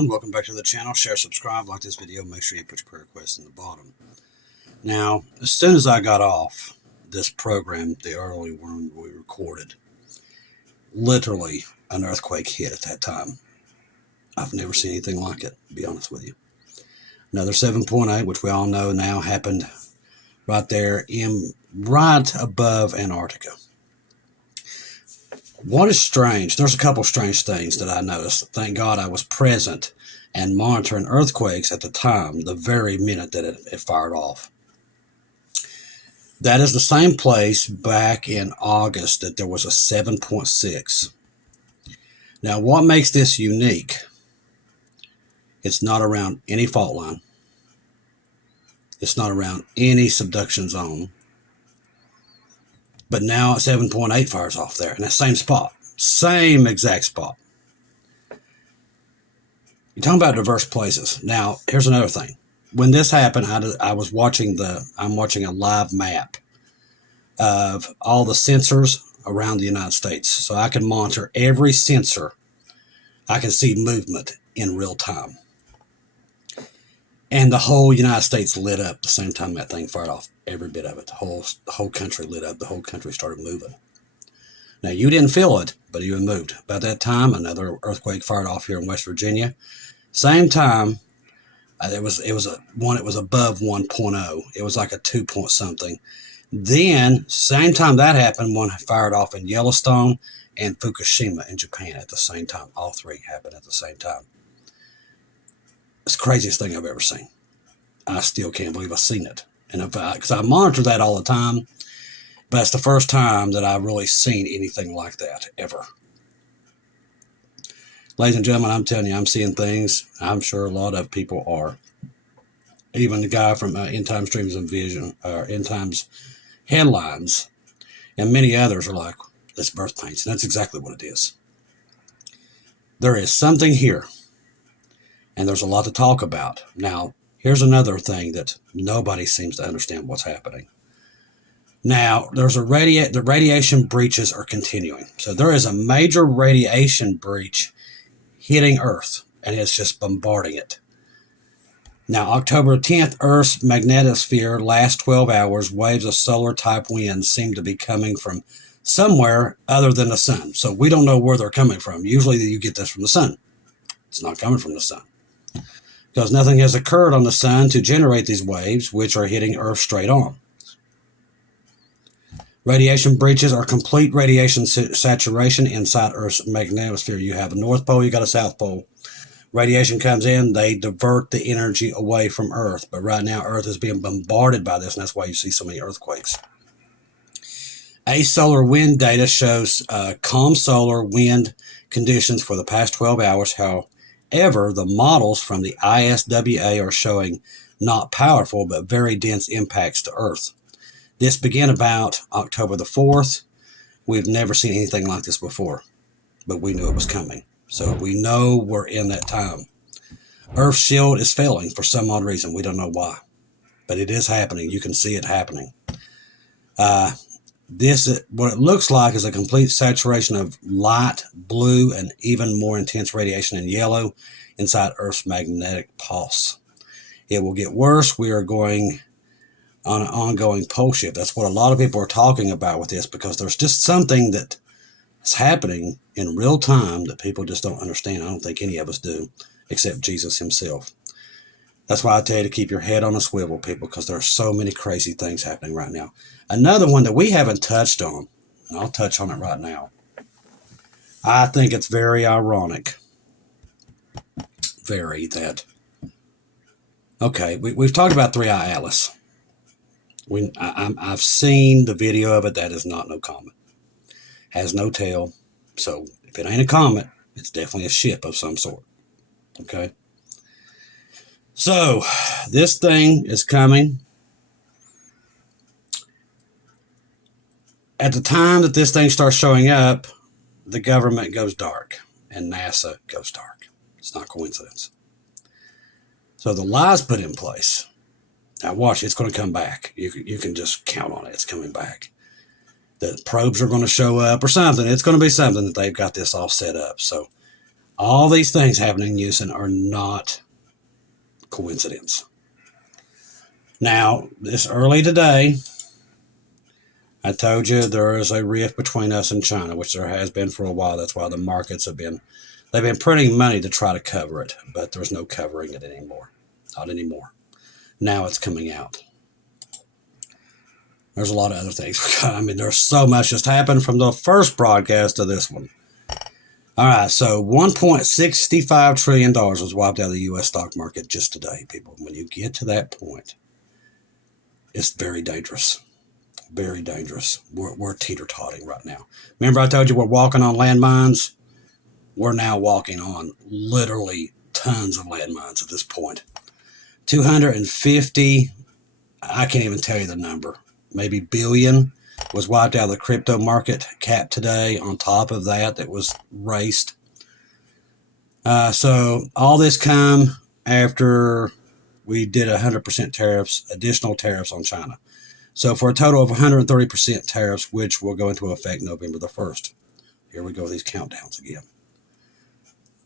everyone, welcome back to the channel. Share, subscribe, like this video, make sure you put your prayer requests in the bottom. Now, as soon as I got off this program, the early one we recorded, literally an earthquake hit at that time. I've never seen anything like it, to be honest with you. Another 7.8, which we all know now happened right there right above Antarctica. What is strange, there's a couple strange things that I noticed. Thank God I was present and monitoring earthquakes at the time, the very minute that it fired off. That is the same place back in August that there was a 7.6. Now, what makes this unique? It's not around any fault line. It's not around any subduction zone. But now 7.8 fires off there in that same spot. Same exact spot. You're talking about diverse places. Now, here's another thing. When this happened, I'm watching a live map of all the sensors around the United States. So I can monitor every sensor. I can see movement in real time. And the whole United States lit up the same time that thing fired off. Every bit of it. The whole country lit up. The whole country started moving. Now, you didn't feel it, but you moved. About that time, another earthquake fired off here in West Virginia. Same time, it was above 1.0. It was like a 2 point something. Then, same time that happened, one fired off in Yellowstone and Fukushima in Japan at the same time. All three happened at the same time. It's the craziest thing I've ever seen. I still can't believe I've seen it. And because I monitor that all the time, but it's the first time that I've really seen anything like that, ever. Ladies and gentlemen, I'm telling you, I'm seeing things I'm sure a lot of people are. Even the guy from End Times Dreams and Vision, or End Times Headlines, and many others are like, it's birth pains. And that's exactly what it is. There is something here. And there's a lot to talk about. Now, here's another thing that nobody seems to understand what's happening. Now, there's the radiation breaches are continuing. So there is a major radiation breach hitting Earth, and it's just bombarding it. Now, October 10th, Earth's magnetosphere last 12 hours, waves of solar-type winds seem to be coming from somewhere other than the sun. So we don't know where they're coming from. Usually you get this from the sun. It's not coming from the sun, because nothing has occurred on the sun to generate these waves, which are hitting Earth straight on. Radiation breaches are complete radiation saturation inside Earth's magnetosphere. You have a North Pole, you got a South Pole. Radiation comes in, they divert the energy away from Earth. But right now, Earth is being bombarded by this, and that's why you see so many earthquakes. Solar wind data shows calm solar wind conditions for the past 12 hours. However, the models from the ISWA are showing not powerful but very dense impacts to Earth. This began about October the 4th. We've never seen anything like this before, but we knew it was coming. So we know we're in that time. Earth's shield is failing for some odd reason. We don't know why, but it is happening. You can see it happening. What it looks like is a complete saturation of light blue and even more intense radiation in yellow inside Earth's magnetic pulse. It will get worse. We are going on an ongoing pole shift. That's what a lot of people are talking about with this, because there's just something that is happening in real time that people just don't understand. I don't think any of us do, except Jesus himself. That's why I tell you to keep your head on a swivel, people, because there are so many crazy things happening right now. Another one that we haven't touched on, and I'll touch on it right now. I think it's very ironic. Okay, we've talked about 3-Eye Atlas. I've seen the video of it. That is not no comet. Has no tail. So if it ain't a comet, it's definitely a ship of some sort. Okay. So this thing is coming. At the time that this thing starts showing up, the government goes dark and NASA goes dark. It's not coincidence. So the lies put in place. Now watch, it's going to come back. You can just count on it. It's coming back. The probes are going to show up or something. It's going to be something that they've got this all set up. So All these things happening in Houston are not coincidence. Now, this early today, I told you there is a rift between us and China, which there has been for a while. That's why the markets they've been printing money to try to cover it, but there's no covering it anymore. Not anymore. Now it's coming out. There's a lot of other things. I mean, there's so much just happened from the first broadcast to this one. All right, so $1.65 trillion was wiped out of the U.S. stock market just today, people. When you get to that point, it's very dangerous. Very dangerous. We're teeter-totting right now. Remember I told you we're walking on landmines? We're now walking on literally tons of landmines at this point. 250, I can't even tell you the number, maybe billion was wiped out of the crypto market cap today. On top of that was raced. So all this come after we did 100% tariffs, additional tariffs on China. So for a total of 130% tariffs, which will go into effect November the 1st. Here we go, these countdowns again.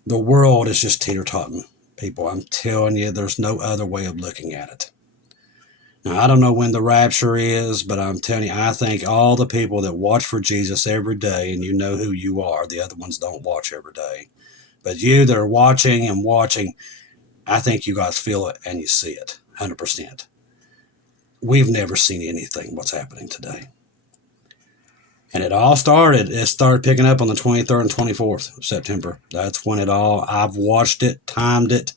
The world is just teeter-totting, people. I'm telling you, there's no other way of looking at it. Now, I don't know when the rapture is, but I'm telling you, I think all the people that watch for Jesus every day, and you know who you are, the other ones don't watch every day, but you that are watching and watching, I think you guys feel it and you see it, 100%. We've never seen anything what's happening today. And it started picking up on the 23rd and 24th of September. That's when I've watched it, timed it.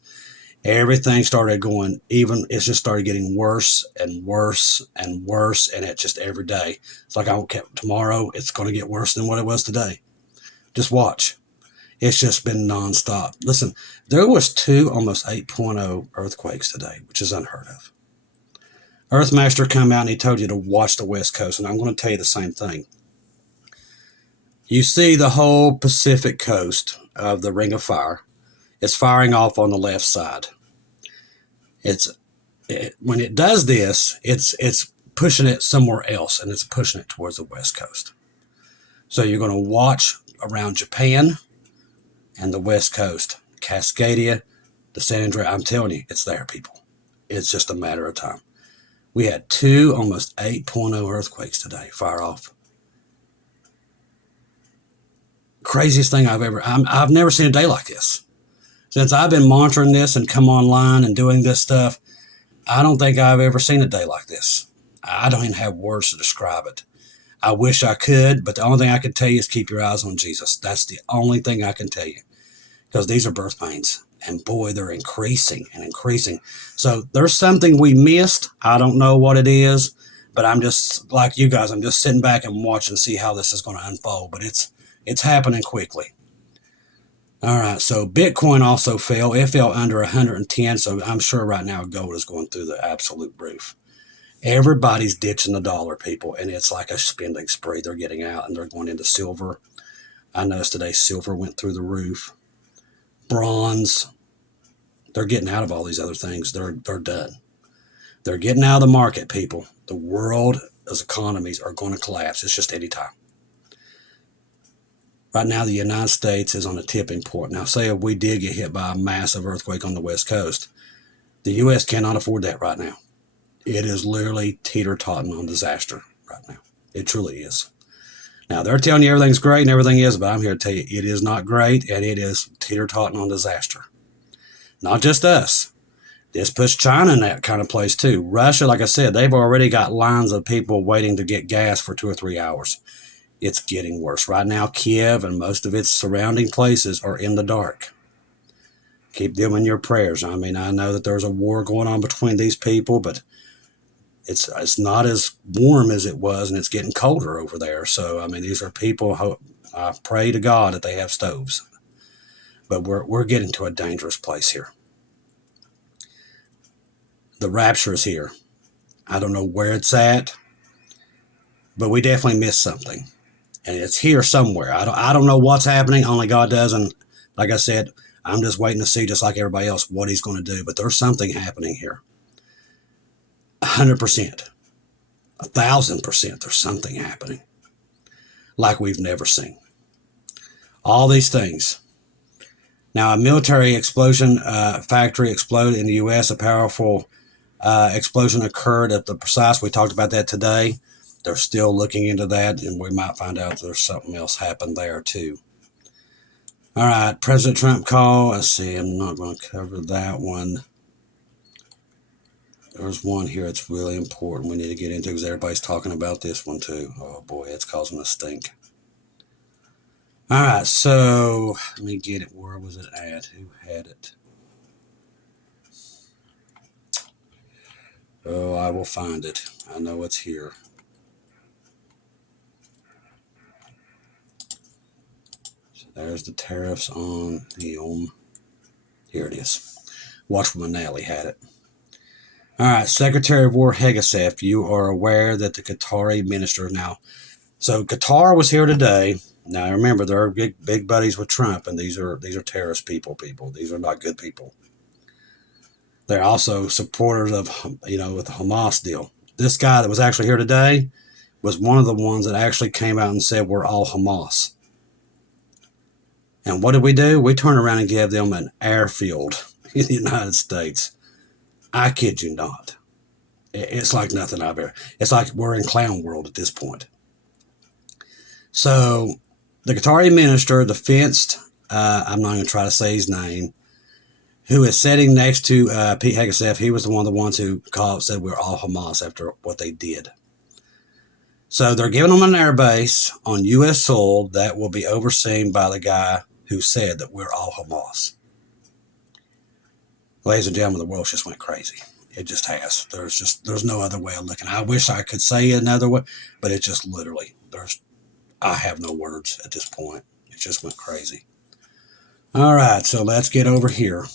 Everything started going it just started getting worse and worse and worse. And it just every day. It's like, tomorrow it's going to get worse than what it was today. Just watch. It's just been nonstop. Listen, there was 2 almost 8.0 earthquakes today, which is unheard of. Earthmaster come out and he told you to watch the West Coast. And I'm going to tell you the same thing. You see the whole Pacific coast of the Ring of Fire. It's firing off on the left side. When it does this, it's pushing it somewhere else, and it's pushing it towards the West Coast. So you're going to watch around Japan and the West Coast, Cascadia, the San Andreas. I'm telling you, it's there, people. It's just a matter of time. We had 2 almost 8.0 earthquakes today fire off. Craziest thing I've never seen a day like this. Since I've been monitoring this and come online and doing this stuff, I don't think I've ever seen a day like this. I don't even have words to describe it. I wish I could, but the only thing I can tell you is keep your eyes on Jesus. That's the only thing I can tell you. Because these are birth pains. And boy, they're increasing and increasing. So there's something we missed. I don't know what it is, but I'm just like you guys. I'm just sitting back and watching to see how this is going to unfold. But it's happening quickly. All right, so Bitcoin also fell. It fell under 110, so I'm sure right now gold is going through the absolute roof. Everybody's ditching the dollar, people, and it's like a spending spree. They're getting out, and they're going into silver. I noticed today silver went through the roof. Bronze. They're getting out of all these other things. They're done. They're getting out of the market, people. The world's economies are going to collapse. It's just any time. Right now, the United States is on a tipping point. Now, say if we did get hit by a massive earthquake on the West Coast, the U.S. cannot afford that right now. It is literally teeter-totting on disaster right now. It truly is. Now, they're telling you everything's great and everything is, but I'm here to tell you it is not great, and it is teeter-totting on disaster. Not just us. This puts China in that kind of place, too. Russia, like I said, they've already got lines of people waiting to get gas for 2 or 3 hours. It's getting worse. Right now, Kiev and most of its surrounding places are in the dark. Keep them in your prayers. I mean, I know that there's a war going on between these people, but it's not as warm as it was, and it's getting colder over there. So, I mean, these are people who I pray to God that they have stoves. But we're getting to a dangerous place here. The rapture is here. I don't know where it's at, but we definitely missed something. And it's here somewhere. I don't know what's happening. Only God does. And like I said, I'm just waiting to see, just like everybody else, what he's going to do. But there's something happening here. 100%. 1,000%. There's something happening like we've never seen. All these things. Now, a military explosion factory exploded in the U.S. A powerful explosion occurred at the precise. We talked about that today. They're still looking into that, and we might find out there's something else happened there too. All right, President Trump call. Let's see. I'm not going to cover that one. There's one here that's really important we need to get into because everybody's talking about this one too. Oh boy, it's causing a stink. All right, so let me get it. Where was it at? Who had it? Oh, I will find it. I know it's here. So there's the tariffs on helium. Here it is. Watchman Nally had it. All right, Secretary of War Hegeseth, you are aware that the Qatari minister now. So Qatar was here today. Now remember, they're big buddies with Trump, and these are terrorist people. These are not good people. They're also supporters of, with the Hamas deal. This guy that was actually here today was one of the ones that actually came out and said we're all Hamas. And what did we do? We turned around and gave them an airfield in the United States. I kid you not. It's like nothing I've ever. It's like we're in clown world at this point. So the Qatari minister, the fenced, I'm not going to try to say his name, who is sitting next to Pete Hegeseth, he was one of the ones who said we're all Hamas after what they did. So they're giving them an air base on U.S. soil that will be overseen by the guy who said that we're all Hamas. Ladies and gentlemen, the world just went crazy. It just has. There's no other way of looking. I wish I could say it another way, but it just literally, I have no words at this point. It just went crazy. All right, so let's get over here.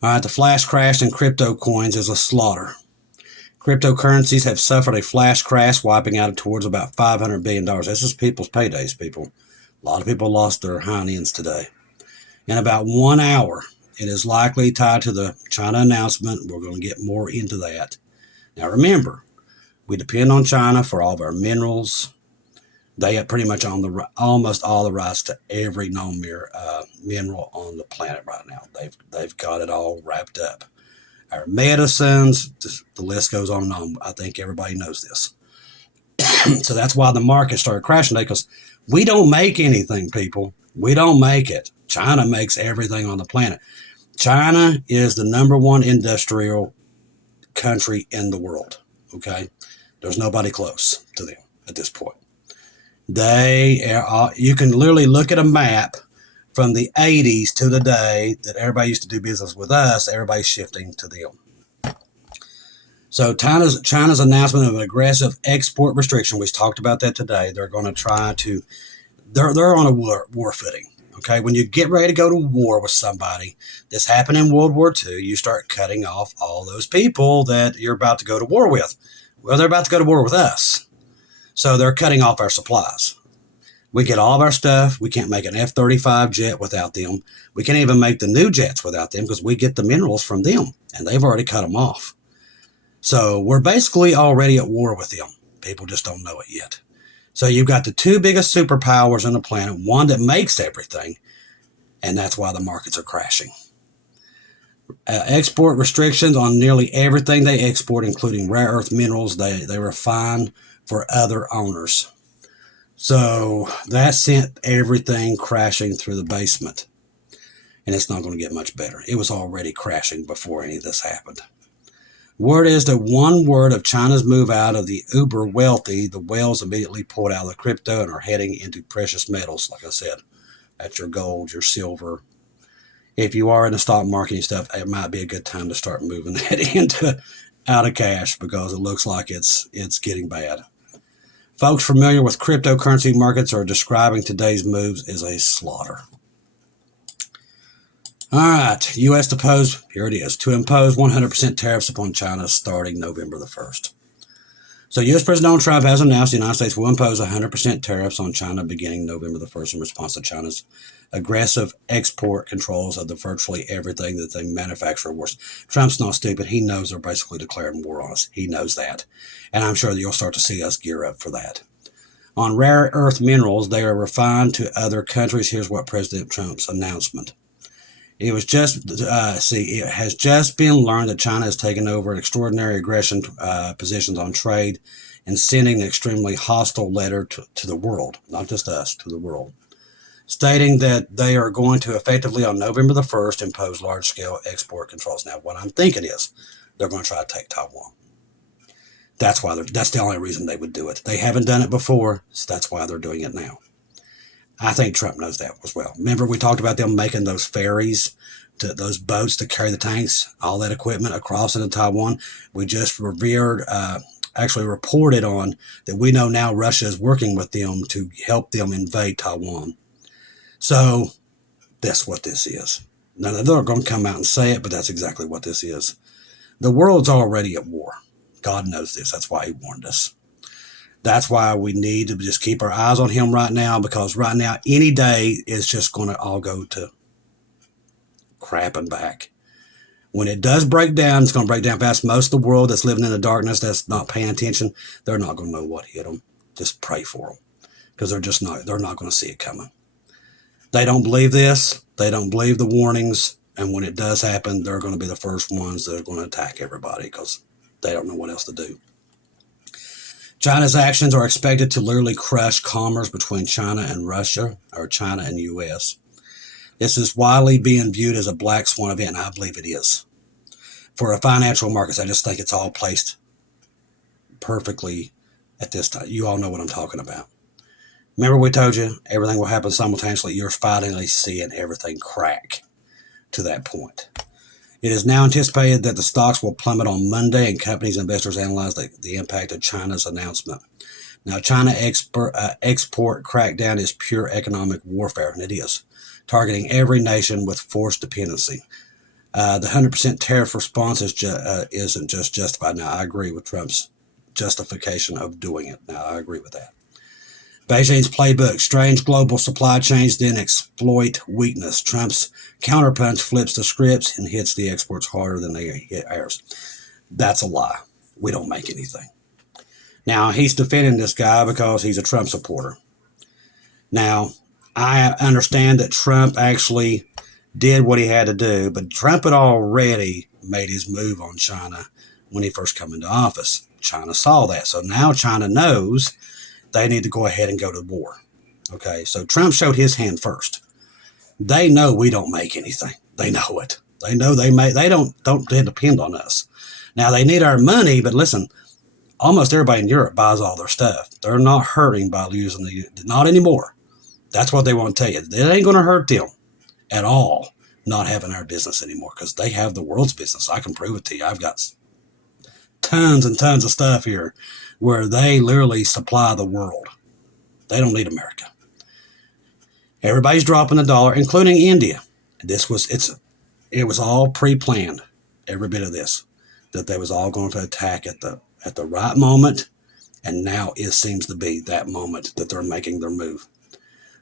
All right, the flash crash in crypto coins is a slaughter. Cryptocurrencies have suffered a flash crash, wiping out towards about $500 billion. This is people's paydays, people. A lot of people lost their hind-ends today. In about 1 hour, it is likely tied to the China announcement. We're going to get more into that. Now, remember, we depend on China for all of our minerals. They have pretty much almost all the rights to every known mineral on the planet right now. They've got it all wrapped up. Our medicines, the list goes on and on. I think everybody knows this. So that's why the market started crashing today, because we don't make anything, people. We don't make it. China makes everything on the planet. China is the #1 industrial country in the world. Okay, there's nobody close to them at this point. You can literally look at a map from the 80s to the day that everybody used to do business with us. Everybody's shifting to them. So China's announcement of an aggressive export restriction, we talked about that today. They're going to try to, they're on a war footing. Okay, when you get ready to go to war with somebody, this happened in World War II, you start cutting off all those people that you're about to go to war with. Well, they're about to go to war with us. So they're cutting off our supplies. We get all of our stuff. We can't make an F-35 jet without them. We can't even make the new jets without them because we get the minerals from them, and they've already cut them off. So we're basically already at war with them. People just don't know it yet. So you've got the two biggest superpowers on the planet, one that makes everything, and that's why the markets are crashing. Export restrictions on nearly everything they export, including rare earth minerals, they refine for other owners. So that sent everything crashing through the basement. And it's not going to get much better. It was already crashing before any of this happened. Word is that one word of China's move out of the uber wealthy, the whales immediately pulled out of the crypto and are heading into precious metals. Like I said, that's your gold, your silver. If you are in the stock market and stuff, it might be a good time to start moving that out of cash, because it looks like it's getting bad. Folks familiar with cryptocurrency markets are describing today's moves as a slaughter. All right, U.S. to impose 100% tariffs upon China starting November the 1st. So U.S. President Donald Trump has announced the United States will impose 100% tariffs on China beginning November the 1st in response to China's aggressive export controls of virtually everything that they manufacture. Trump's not stupid. He knows they're basically declaring war on us. He knows that. And I'm sure that you'll start to see us gear up for that. On rare earth minerals, they are refined to other countries. Here's what President Trump's announcement. It was just, it has just been learned that China has taken over extraordinary aggression positions on trade and sending an extremely hostile letter to the world, not just us, to the world, stating that they are going to effectively on November the 1st impose large-scale export controls. Now, what I'm thinking is they're going to try to take Taiwan. That's the only reason they would do it. They haven't done it before, so that's why they're doing it now. I think Trump knows that as well. Remember, we talked about them making those ferries, those boats to carry the tanks, all that equipment across into Taiwan. We just actually reported on that we know now Russia is working with them to help them invade Taiwan. So that's what this is. Now, they're not going to come out and say it, but that's exactly what this is. The world's already at war. God knows this. That's why he warned us. That's why we need to just keep our eyes on him right now, because right now, any day is just going to all go to crap and back. When it does break down, it's going to break down fast. Most of the world that's living in the darkness, that's not paying attention, they're not going to know what hit them. Just pray for them, because they're not going to see it coming. They don't believe this. They don't believe the warnings. And when it does happen, they're going to be the first ones that are going to attack everybody, because they don't know what else to do. China's actions are expected to literally crush commerce between China and Russia, or China and U.S. This is widely being viewed as a black swan event, and I believe it is. For the financial markets, I just think it's all placed perfectly at this time. You all know what I'm talking about. Remember we told you everything will happen simultaneously. You're finally seeing everything crack to that point. It is now anticipated that the stocks will plummet on Monday, and companies and investors analyze the impact of China's announcement. Now, China export crackdown is pure economic warfare, and it is, targeting every nation with forced dependency. The 100% tariff response isn't just justified. Now, I agree with Trump's justification of doing it. Now, I agree with that. Beijing's playbook: strange global supply chains then exploit weakness. Trump's counterpunch flips the scripts and hits the exports harder than they hit ours. That's a lie. We don't make anything. Now, he's defending this guy because he's a Trump supporter. Now, I understand that Trump actually did what he had to do, but Trump had already made his move on China when he first came into office. China saw that. So now China knows they need to go ahead and go to war. Okay, so Trump showed his hand first. They know we don't make anything. They know it. They know they don't depend on us. Now they need our money, but listen, almost everybody in Europe buys all their stuff. They're not hurting by losing not anymore. That's what they want to tell you. It ain't going to hurt them at all not having our business anymore, because they have the world's business. I can prove it to you. I've got tons and tons of stuff here where they literally supply the world. They don't need America. Everybody's dropping the dollar, including India. It was all pre-planned, every bit of this, that they was all going to attack at the right moment, and now it seems to be that moment that they're making their move.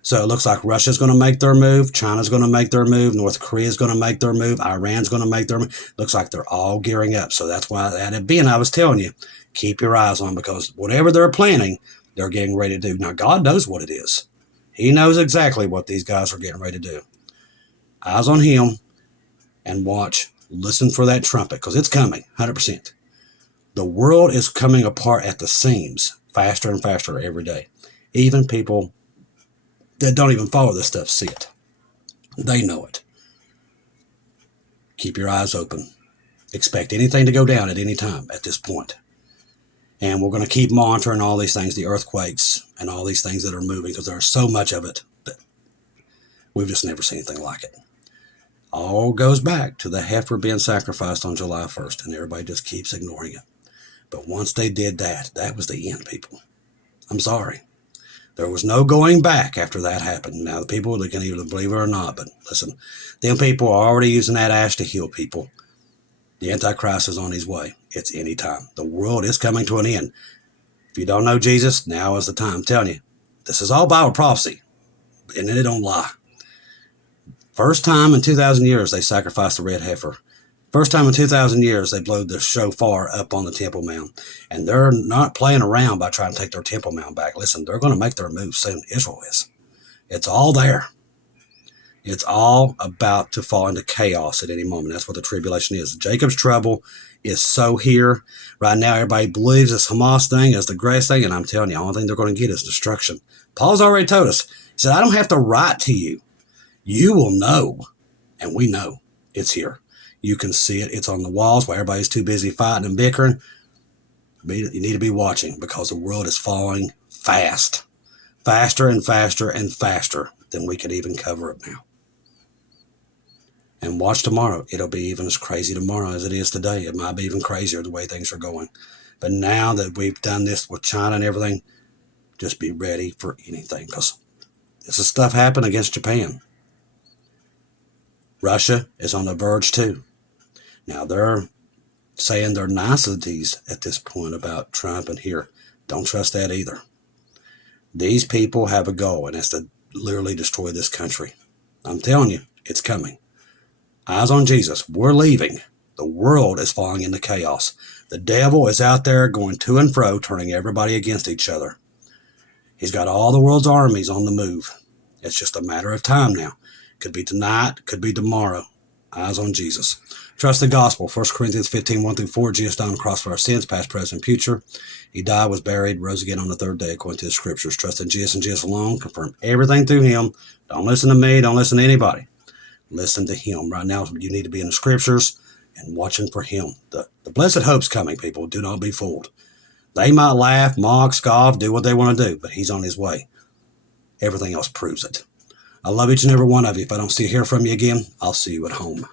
So it looks like Russia's going to make their move, China's going to make their move, North Korea's going to make their move, Iran's going to make their move. Looks like they're all gearing up. So that's why I was telling you, keep your eyes on, because whatever they're planning, they're getting ready to do. Now, God knows what it is. He knows exactly what these guys are getting ready to do. Eyes on him, and watch, listen for that trumpet, because it's coming, 100%. The world is coming apart at the seams faster and faster every day. Even people that don't even follow this stuff see it. They know it. Keep your eyes open. Expect anything to go down at any time at this point. And we're going to keep monitoring all these things, the earthquakes and all these things that are moving, because there's so much of it that we've just never seen anything like it. All goes back to the heifer being sacrificed on July 1st, and everybody just keeps ignoring it. But once they did that, that was the end, people. I'm sorry. There was no going back after that happened. Now, the people, they can either believe it or not, but listen, them people are already using that ash to heal people. The Antichrist is on his way. It's any time. The world is coming to an end. If you don't know Jesus, now is the time. I'm telling you, this is all Bible prophecy, and it don't lie. First time in 2,000 years, they sacrificed the red heifer. First time in 2,000 years, they blew the shofar up on the Temple Mount. And they're not playing around by trying to take their Temple Mount back. Listen, they're going to make their move soon. Israel is. It's all there. It's all about to fall into chaos at any moment. That's what the tribulation is. Jacob's trouble is so here. Right now, everybody believes this Hamas thing is the greatest thing, and I'm telling you, the only thing they're going to get is destruction. Paul's already told us. He said, I don't have to write to you. You will know, and we know it's here. You can see it. It's on the walls while everybody's too busy fighting and bickering. You need to be watching because the world is falling fast. Faster and faster and faster than we could even cover it now. And watch tomorrow. It'll be even as crazy tomorrow as it is today. It might be even crazier the way things are going. But now that we've done this with China and everything, just be ready for anything, because this is stuff happened against Japan. Russia is on the verge too. Now they're saying their niceties at this point about Trump and here. Don't trust that either. These people have a goal, and it's to literally destroy this country. I'm telling you, it's coming. Eyes on Jesus. We're leaving. The world is falling into chaos. The devil is out there going to and fro, turning everybody against each other. He's got all the world's armies on the move. It's just a matter of time now. Could be tonight, could be tomorrow. Eyes on Jesus. Trust the gospel. 1 Corinthians 15, 1-4. Jesus died on the cross for our sins, past, present, and future. He died, was buried, rose again on the third day, according to the scriptures. Trust in Jesus and Jesus alone. Confirm everything through him. Don't listen to me. Don't listen to anybody. Listen to him. Right now, you need to be in the scriptures and watching for him. The blessed hope's coming, people. Do not be fooled. They might laugh, mock, scoff, do what they want to do, but he's on his way. Everything else proves it. I love each and every one of you. If I don't see or hear from you again, I'll see you at home.